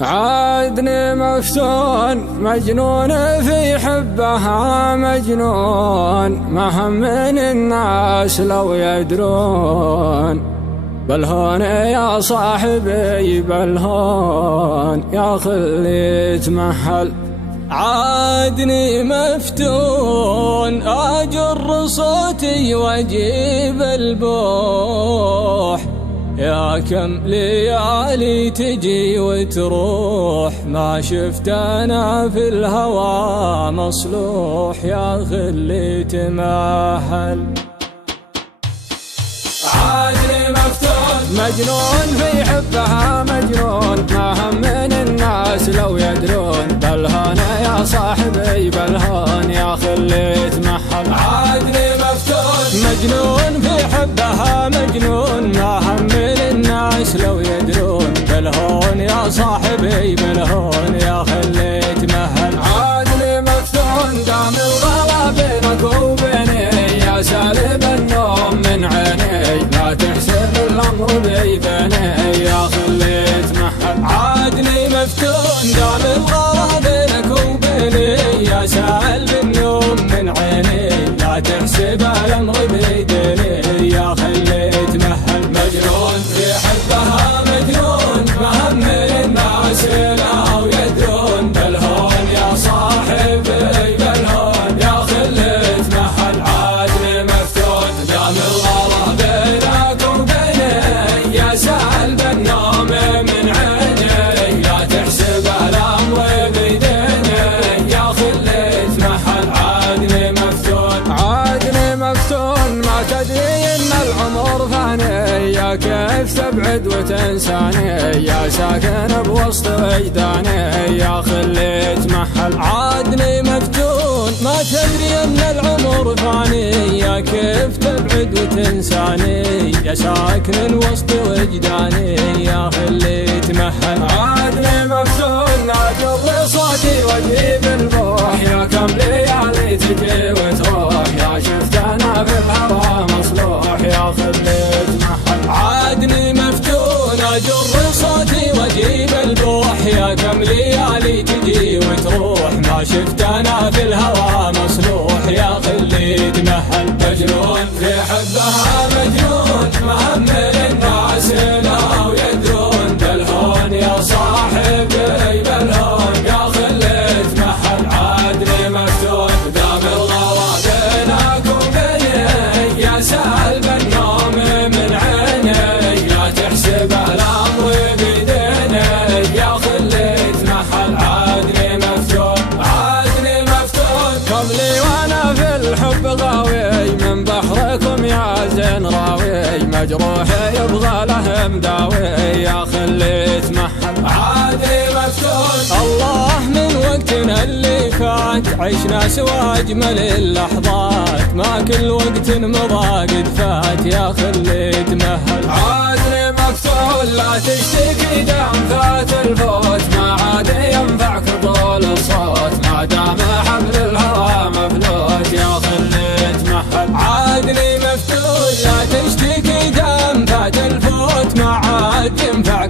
عادني مفتون مجنون في حبها مجنون، ما هم من الناس لو يدرون. بالهون يا صاحبي بالهون يا خلي يتمهل. عادني مفتون أجر صوتي واجيب البوح، يا كم ليالي تجي وتروح، ما شفت أنا في الهوى مصلوح، يا خلي تمهل. عادني مفتون مجنون في حبها مجنون، ما هم من الناس لو يدرون. بالهون يا صاحبي بالهون يا خلي يتمهل. عادني مفتون مجنون في حبها مجنون، ما هم من الناس لو يدرون. بالهون يا صاحبي بالهون يا خلي يتمهل. عادني مفتون دام الغلا بينك وبيني، يا سالب النوم من عيني، لا تحسب الأمر بيني يا خلي يتمهل. عادني مفتون دام الغلا بينك وبيني، يا سالب النوم من عيني، لا تحسب الأمر بيديني يا خلي يتمهل. مجنون في حبها مجنون، ما هم من الناس لو يدرون. بالهون يا صاحبي بالهون يا خلي يتمهل. عادني مفتون دام الغلا بينك وبيني، يا سالب النوم من عيني، لا تحسب الأمر بيديني يا خلي يتمهل. عادني مفتون عادني مفتون، ما تدري ان العمر فاني، يا كيف تبعد وتنساني، يا ساكن بوسط وجداني يا خلي يتمهل. عادني مفتون ما تدري ان العمر فاني، يا كيف تبعد وتنساني، يا ساكن وسط وجداني يا خلي يتمهل. عادني مفتون اجر صوتي واجيب البوح، يا كم ليالي تجي وتروح، يا شفت انا في الهوى مصلوح، يا خلي يتمهل. عادني مفتون اجر صوتي واجيب البوح، يا كم ليالي تجي وتروح، ما شفت انا في الهوى مصلوح، يا خلي يتمهل. مجنون في حبها مجنون، ما هم من الناس لو يدرون. بالهون يا صاحبي بالهون يا خلي يتمهل. عادني مفتون دام الغلا بينك وبيني، يا سالب النوم من عيني، لا تحسب الأمر بيديني يا خلي يتمهل. عادني مفتون كم لي وانا في الحب غاوي، من بحركم يا زين راوي، مجروح يبغى له مداوي يا خلي يتمهل. عادني مفتون الله من وقتنا اللي فات عشنا سوا اجمل اللحظات، ما كل وقت مضى قد فات يا خلي يتمهل. عادني مفتون لا تشتكي دام فات الفوت، ما عاد ينفعك طول الصوت، ما دام حبل الهوى مفلوت يا خلي يتمهل. عادني مفتون لا تشتكي دام فات الفوت، ما عاد ينفع